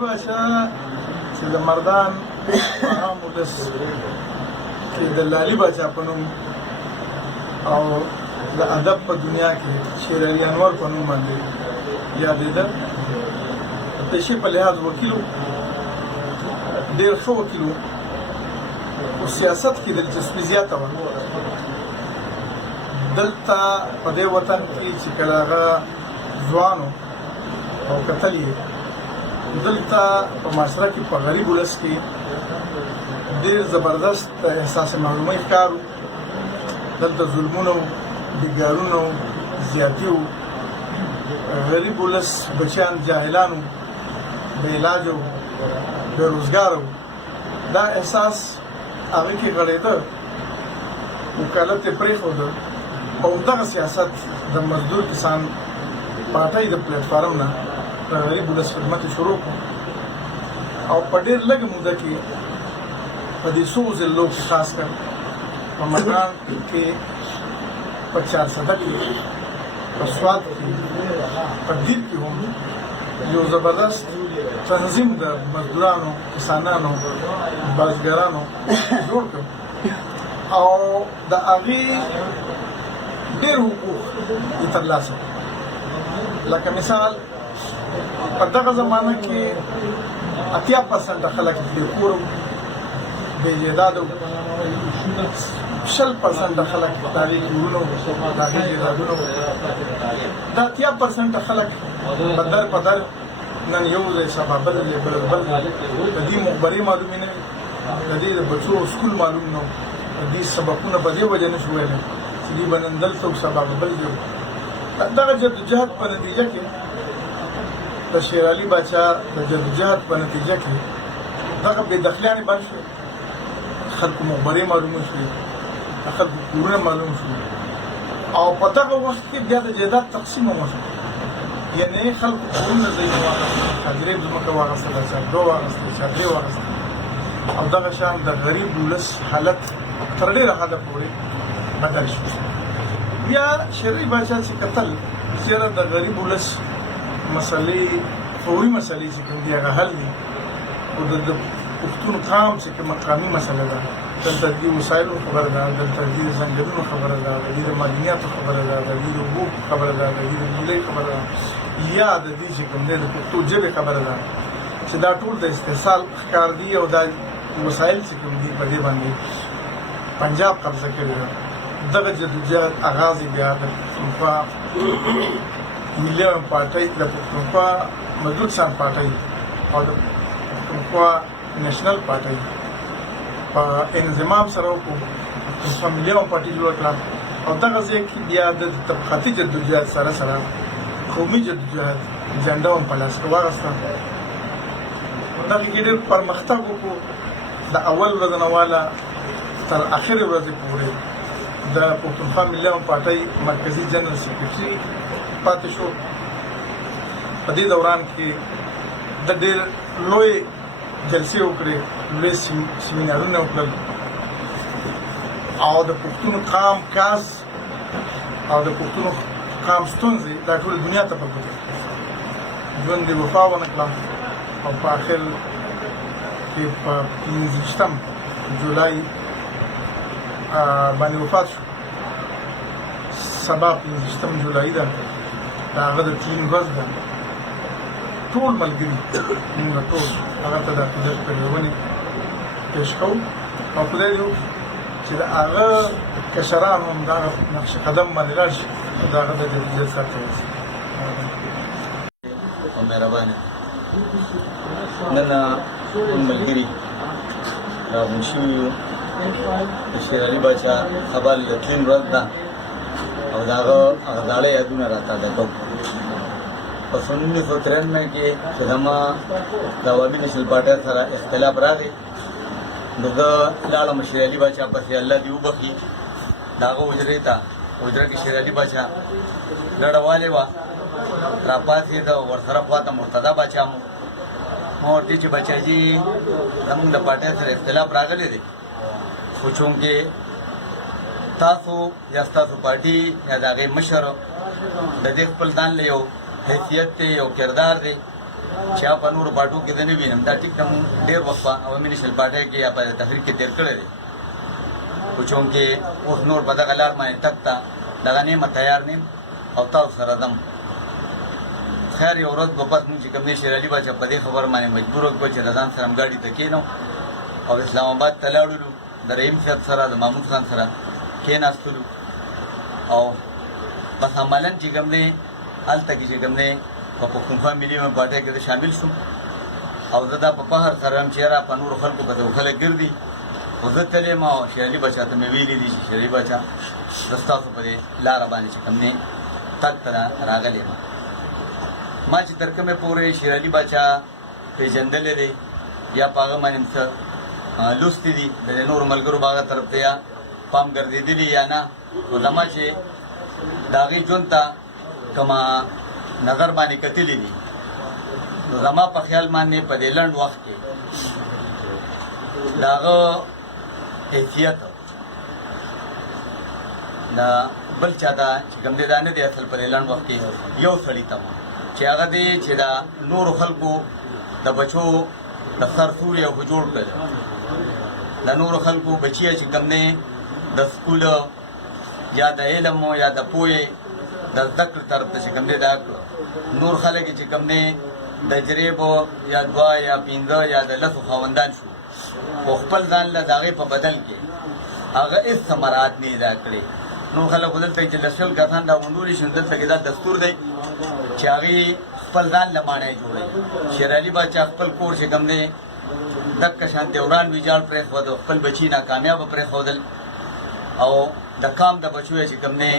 باشه چې د مردان عام ولس کې د لالي باچا په نوم او د ادب په دنیا کې شیر علي انور په نوم باندې یادېده. د پیشې په لحاظ وکیل و، ډېر ښه وکیل و، خو سیاست کې دلچسپي زیاته وه. دلته په دې وطن کې چې کله هغه ځوان او کتل یې دلته په معاشره کې په غریب ولس کې ډېر زبردست احساس معلومۍ ښکار و. دلته ظلمونه و، بیګارونه و، زیاتي و، غریب ولس بچیان جاهلان و، بې علاجه و، بېروزګاره و. دا احساس هغه کې غړېده، وکالت یې پرېښوده او دغه سیاست د مزدور کسان پارټۍ د پلیټفارم نه د غریب ولس خدمت یې شروع کړو او په ډېر لږه موده کې په دې څو ضلعو کې خاص کر په مردان کې، په چارسده کې، په سوات کې، په دیر کې هم یو زبردست تنظیم د مزدورانو، کسانانو، بازګرانو جوړ کړ او د هغې ډېر حقوق یې ترلاسه کړل. لکه مثال په دغه زمانه کې 80% خلک بې کور وو، بې جایداده وو، 20% خلک د هغې کورونه وو، د هغې جایدادونه وو. دا 80% خلک په در په در نن یو ځای سبا بل ځای بل بل د دې مخبرې معلومې نه وي، د دې د بچو سکول معلوم نه و، د دې سبقونه په دې وجه نه شو ویلی چې دوی به نن دلته و سبا به بل ځای و. دغه جدوجهد په نتیجه کې د شیر علي باچا د جدوجهد په نتیجه کې دغه بې دخلیانې بند شوې، خلکو مخبرې معلومه شوې، د خلکو کورونه معلوم شو او په دغه وخت کې بیا د جایداد تقسیم هم وشو. یعنې خلکو کورونه ځای واخیستل، حجرې ځمکه واخیستله، چادرو واخیستل، چادرې واخیستل او دغه شان د غریب ولس حالت تر ډېره حده پورې بدل شو. بیا شیر علي باچا چې کتل چېرې د غریب ولس مسلې، فوري مسلې چې کوم دي هغه حل وي، خو د پښتون قام چې کومه قامي مسله ده، دلته د دې وسایلو خبره ده، دلته د دې د ځنګلونو خبره ده، د دې د معدنیاتو خبره ده، د دې د اوبو خبره ده، د دې د ملۍ خبره ده، یا د دې چې کوم دی د پښتو ژبې خبره ده چې دا ټول د استحصال ښکار دي او دا وسایل چې کوم دي په دې باندې پنجاب قبضه کړې ده. دغه جدوجهد آغاز یې بیا د پښتونخوا ملي پارټۍ، د پښتونخوا مزدور کسان پارټۍ او د پښتونخوا نیشنل پارټۍ په انضمام سره وکړو، پښتونخوا ملي پارټۍ جوړه کړه او دغه ځای کې بیا د طبقاتي جدوجهد سره سره قومي جدوجهد جنډه هم په لاس کې واخیسته. دغه کې ډېر پرمختګ وکړو. د اول ورځ نه واله تر اخرې ورځې پورې د پښتونخوا ملي پارټۍ مرکزي جنرال سیکرټري پاتې شو. په دې دوران کې د ډېر لوی جلسې وکړې، لوی سیمینارونه وکړل او د پښتون قام کاس او د پښتون قام ستونزې دا ټول دنیا ته پرګوته. ژوند یې وفا ونه کړه او په آخر کې په 15 جولای باندې وفات شو. سبا 15 جولای ده، د هغه د تلین ورځ ده. ټول ملګري موږ ټول هغه ته د عقیدت پیغامونه پیش کوو او خدای دې وکړي چې د هغه کشران هم د هغه نقش قدم باندې لاړ شي او د هغه د جدوجهد سره ورسي. مهربانه نن ټول ملګري راغونډ شوي یو د شیر علي باچا سبا د تلین ورځ ده او د هغه زاړه یادونه راتازه کوو. په 1993 کې چې زما د عوامي نیشنل پارټۍ سره اختلاف راغی نو زه لاړم شیر علي باچا پسې، الله دې وبخي، د هغه حجرې ته. حجره کې شیر علي باچا ډډه والې وه، راپاڅېده، ورسره خواته مرتضی باچا مو. ما ورته چې باچاجي زموږ د پارټۍ سره اختلاف راغلی دی، خو چونکې تاسو یا ستاسو پارټي یا د هغې مشر د دې خپل ځان له یو حیثیت دی، یو کردار دی چې په نور پاټو کې د نه وینم دا ټیک کوم ډېر وخت عوامي نشل پاټه کې یا په تحریک کې تیر کړی دی خو چونکې اوس نور په دغه لار باندې تګ ته دغه نیمه تیار نیم او تاسو سره دم خیر یو ورځ به بس مونږ چې کوم دی شیر علي باچا په دې خبر باندې مجبور وکړو چې د ځان سره ګاډي ته کېنو او اسلام آباد ته لاړلو د رحیم صاحب سره د محمود خان سره کېناستلو او بس عملاً چې کوم دی هلته کې چې کوم دی په پښتونخوا ملي پارټۍ کې شامل شوم او زه دا په فخر سره یم چې یاره په نورو خلکو به د خلک ګرځي خو زه تللی یم او شیر علي باچا ته مې ویلي دي چې شیر علي باچا زه ستاسو په دې لاره باندې چې کوم دی تګ ته راغلی یم ما چې تر کومې پورې شیر علي باچا پېژندلی دی یا په هغه باندې څه لوستي دي د نورو ملګرو به هغه طرف ته یا پام ګرځېدلي یا نه نو زما چې د هغې ژوند ته کومه نظر باندې کتلي دي نو زما په خیال باندې په دې لنډ وخت کې د هغه حیثیت د بل چا ته چې کوم دی دا نه دی اصل په دې لنډ وخت کې یو سړي ته چې هغه دی چې د نورو خلکو د بچو د سر سوري او جوړ کړل د نورو خلکو بچیه چې کوم دی د سکول یا د علم یا د پوهې د زده کړې طرف ته چې کوم دی دا نور خلک چې کوم دی د جریبو یا دوه یا پنځه یا د لسو خاوندان شو خو خپل ځان له د هغې په بدل کې هغه هېڅ ثمرات نه ادا کړې نور خلک خو دلته چې لسل کسان دا غونډولي شي دلته کې دا دستور دی چې هغې خپل ځان له ماڼۍ جوړوي شیر علي باچا خپل کور چې کوم دی دقه شانتې وران ویجاړ پرېښود خپل بچي ناکامیابه پرېښودل او د قام د بچو یې چې کوم دی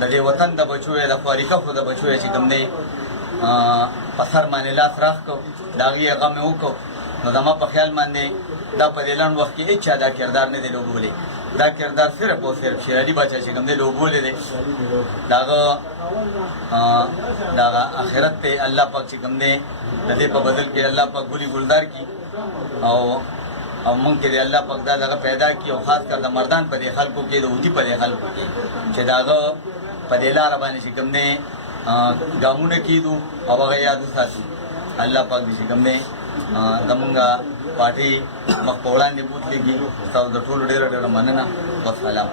د دې وطن د بچو یې د خوارکفو د بچو یې چې کوم دی په سر باندې لاس راخ کړو د هغې غم یې وکړو نو زما په خیال باندې دا په دې لنډ وخت کې هېڅ چا دا کردار نه دی لوبولی دا کردار صرف او صرف شیر علي باچا چې کوم دی لوبولی دی د هغه آخرت ته الله پاک چې کوم دی د دې په بدل کې الله پاک ګلي ګلدار کړي او مونږ کې الله پاک دا دغه پیدا کړي او خاص کر د مردان په دې خلکو کې د اوتي په دې خلکو کې چې د هغه په دې لاره باندې چې کوم دی ګامونه کېدو او هغه یاد ساتو الله پاک دې چې کوم دی زمونږ پارټۍ مخ په وړاندې بوتلېږي تاسو د ټولو ډېره ډېره مننه والسلام